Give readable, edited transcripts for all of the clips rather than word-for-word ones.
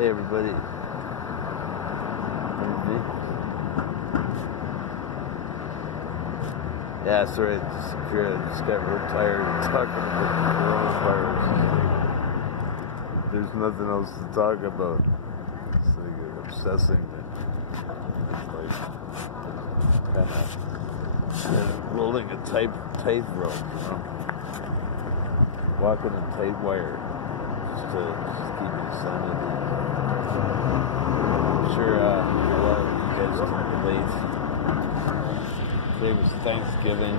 Hey everybody. Yeah, sorry, I disappeared. I just got real tired of talking about the coronavirus. There's nothing else to talk about. It's like obsessing me. It's like kind of rolling a tight rope, you know? Walking a tight wire just to keep me sanity. I'm sure a lot of you guys can relate. Today was Thanksgiving,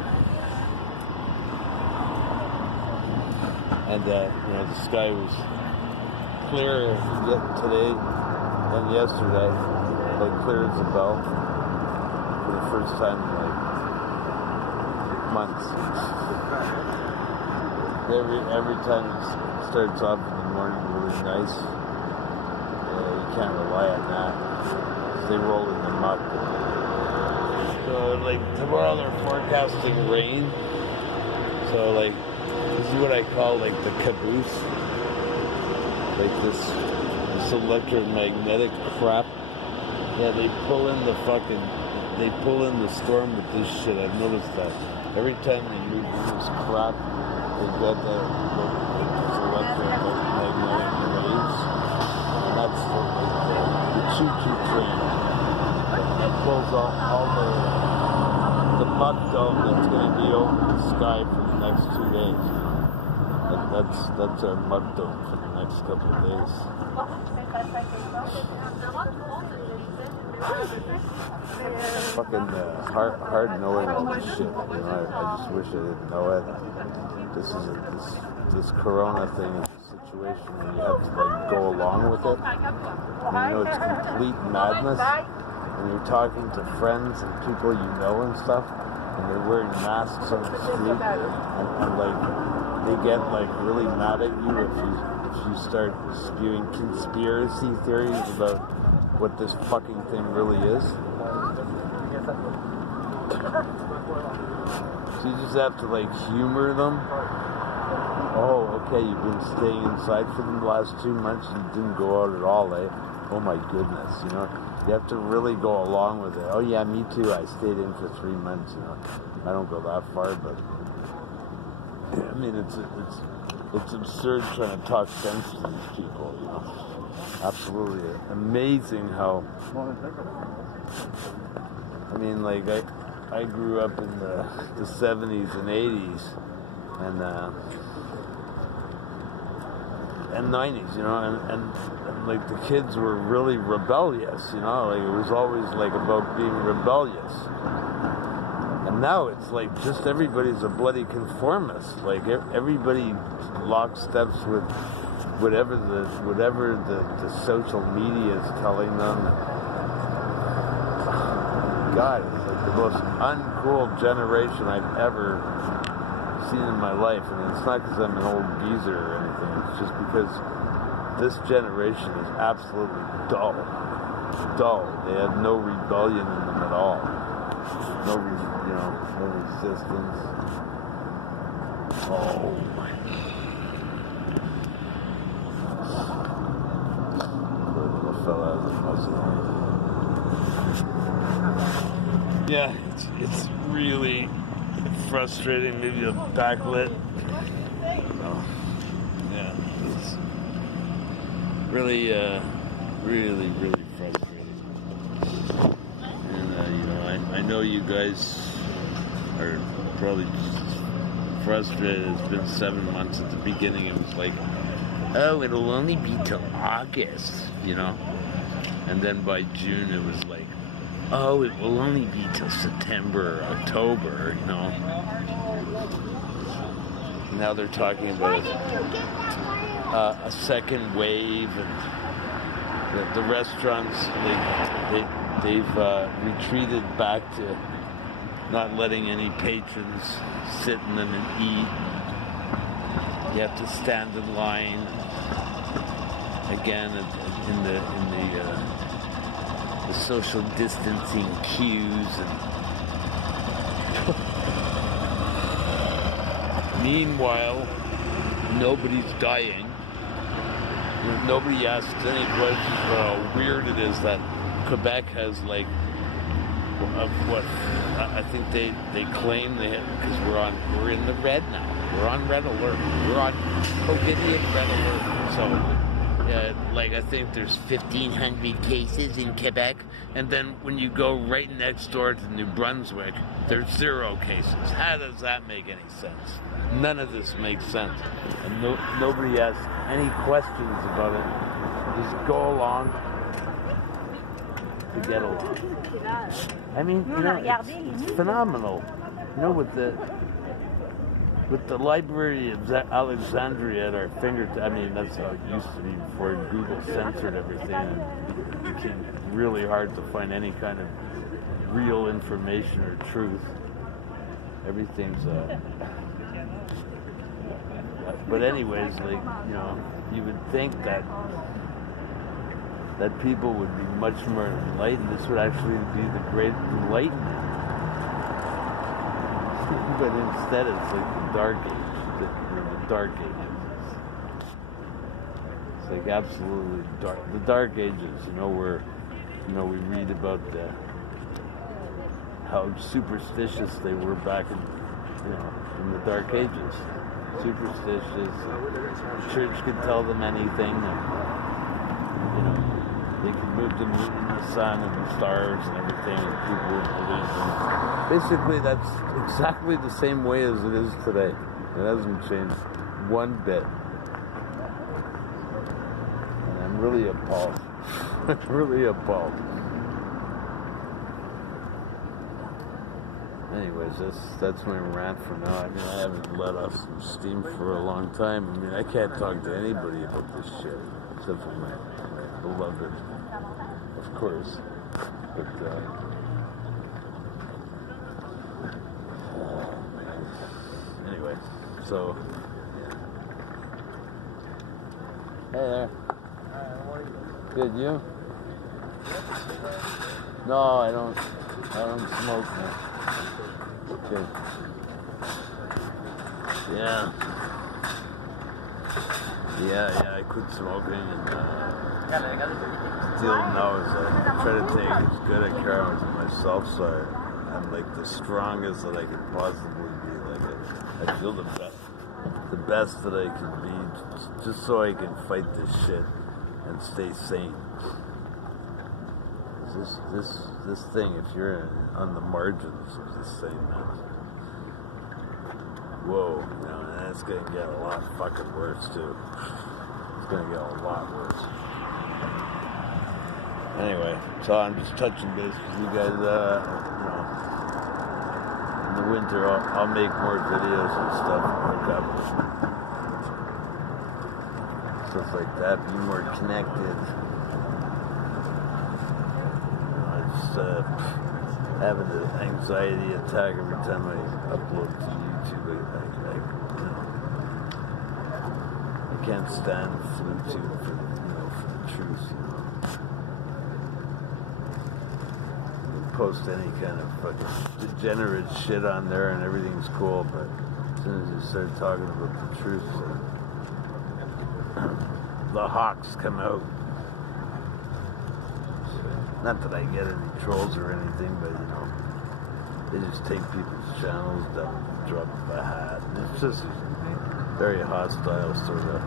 and the sky was clear yet today and yesterday, like clear as a bell for the first time in like months. Every time it starts off in the morning really nice, you can't rely on that. They roll in the muck. So like tomorrow they're forecasting rain. So like this is what I call like the caboose. Like this electromagnetic crap. Yeah, they pull in the storm with this shit. I've noticed that. Every time they move this crap, they've got this electromagnetic waves. And that's the choo-choo train. That pulls off all the mud dome that's going to be over the sky for the next 2 days. That's our mud dome for the next couple of days. Fucking hard knowing all this shit. I just wish I didn't know it. This corona thing is a situation where you have to like go along with it. And it's complete madness. And you're talking to friends and people you know and stuff, and they're wearing masks on the street, and like they get like really mad at you if you start spewing conspiracy theories about what this fucking thing really is. So you just have to like humor them. Oh, okay, you've been staying inside for the last 2 months, you didn't go out at all, eh? Oh my goodness, You have to really go along with it. Oh yeah, me too. I stayed in for 3 months. I don't go that far, but I mean, it's absurd trying to talk sense to these people. Absolutely amazing how. I mean, like I grew up in the 70s and 80s and 90s, and like the kids were really rebellious, like it was always like about being rebellious. And now it's like just everybody's a bloody conformist. Like everybody locksteps with whatever the social media is telling them. God, it's like the most uncool generation I've ever seen in my life. And it's not because I'm an old geezer or anything. It's just because this generation is absolutely dull. They have no rebellion in them at all. No resistance. Oh my God. Little fella out of the muscle. Yeah, it's really frustrating. Maybe a backlit. Yeah, it's really frustrating. And I know you guys are probably just as frustrated. It's been 7 months. At the beginning, it was like, oh, it'll only be till August, and then by June, it was like, oh, it will only be till September or October, Now they're talking about a second wave, and the restaurants, they've retreated back to not letting any patrons sit in them and eat. You have to stand in line again in the social distancing queues, and meanwhile nobody's dying. Nobody asks any questions about how weird it is that Quebec has like what I think they claim they because we're in the red now. We're on red alert. We're on COVIDian red alert. So like I think there's 1,500 cases in Quebec, and then when you go right next door to New Brunswick, there's 0 cases. How does that make any sense? None of this makes sense, and nobody asks any questions about it. Just go along to get along. I mean, it's phenomenal. With the Library of Alexandria at our fingertips. I mean, that's how it used to be before Google censored everything, and it became really hard to find any kind of real information or truth. Everything's but anyways, like, you would think that people would be much more enlightened. This would actually be the great enlightenment. But instead it's like the dark age. The dark ages. It's like absolutely dark. The dark ages, where we read about how superstitious they were back in the dark ages. Superstitious. The church could tell them anything. They could move the moon and the sun and the stars and everything, and people would believe them. Basically, that's exactly the same way as it is today. It hasn't changed one bit. And I'm really appalled. Really appalled. Anyways, that's my rant for now. I mean, I haven't let off some steam for a long time. I mean, I can't talk to anybody about this shit, except for my beloved, of course. But, anyway, so, hey there. Good, you? No, I don't smoke, man. Okay. Yeah, I quit smoking, and the deal now is I try to take as good a care of myself, so I'm like the strongest that I could possibly be. Like I feel the best that I can be, just so I can fight this shit and stay sane. This thing, if you're on the margins of this thing, man, whoa, and it's gonna get a lot fucking worse too. It's gonna get a lot worse. Anyway, so I'm just touching base with you guys. In the winter, I'll make more videos and stuff, hook up, stuff like that. Be more connected. Having an anxiety attack every time I upload to YouTube. I can't stand FluTube for the truth. Post any kind of fucking degenerate shit on there and everything's cool, but as soon as you start talking about the truth, the hawks come out. Not that I get any trolls or anything, but they just take people's channels, drop a hat. It's just very hostile, sort of.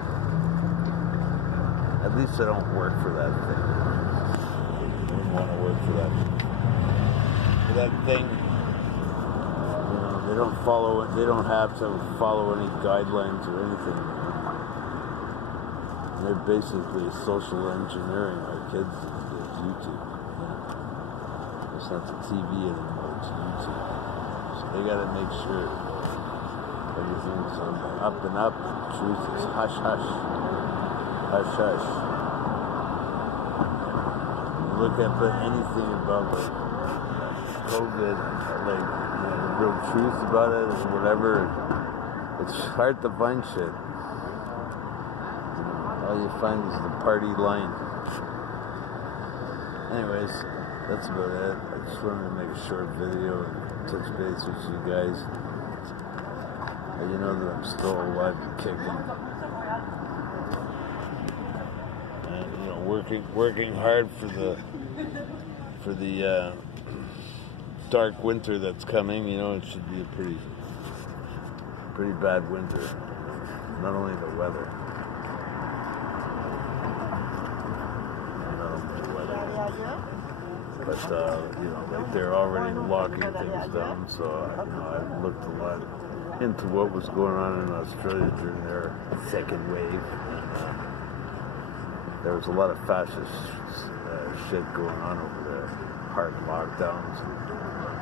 At least I don't work for that thing. I don't want to work for that thing. They don't follow it. They don't have to follow any guidelines or anything. They're basically social engineering our kids with YouTube. It's not the TV anymore, it's YouTube. So they gotta make sure everything's up and up, and the truth is hush hush. Hush hush. You look at anything about COVID, the real truth about it or whatever, it's hard to find shit. All you find is the party line. Anyways, that's about it. I just wanted to make a short video and touch base with you guys. And you know that I'm still alive and kicking. working hard for the dark winter that's coming. You know, it should be a pretty bad winter. Not only the weather. But you know, like they're already locking things down. So you know, I looked a lot into what was going on in Australia during their second wave, and there was a lot of fascist shit going on over there. Hard lockdowns,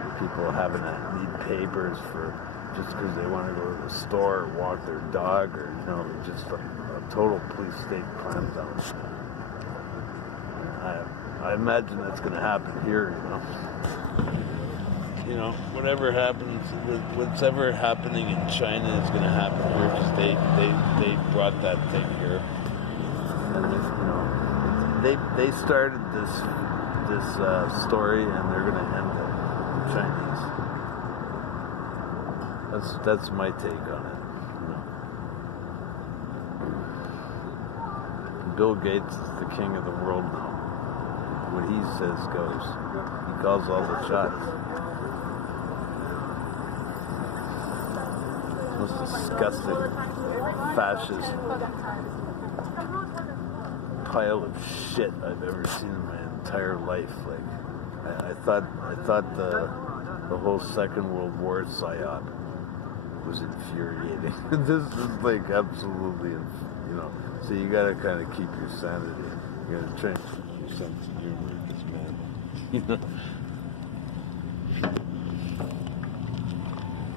and people having to need papers for just because they want to go to the store or walk their dog, or you know, just a total police state clampdown. I imagine that's going to happen here, you know. You know, whatever happens, what's ever happening in China is going to happen here because they brought that thing here. And, you know, they started this story and they're going to end it. The Chinese. That's my take on it. You know. Bill Gates is the king of the world now. What he says goes. He calls all the shots. Most disgusting, fascist pile of shit I've ever seen in my entire life. Like, I thought the whole Second World War psyop was infuriating. This is like absolutely, you know. So you gotta kind of keep your sanity. You gotta try and keep your sense of humor, because man, you know,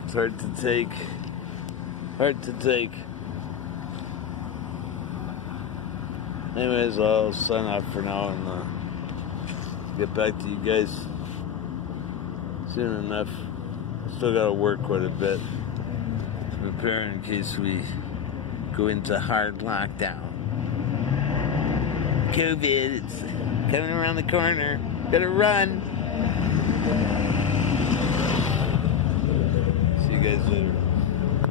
it's hard to take. Anyways, I'll sign off for now and get back to you guys soon enough. Still gotta work quite a bit to prepare in case we go into hard lockdown. COVID, it's coming around the corner. Gotta run. See you guys later.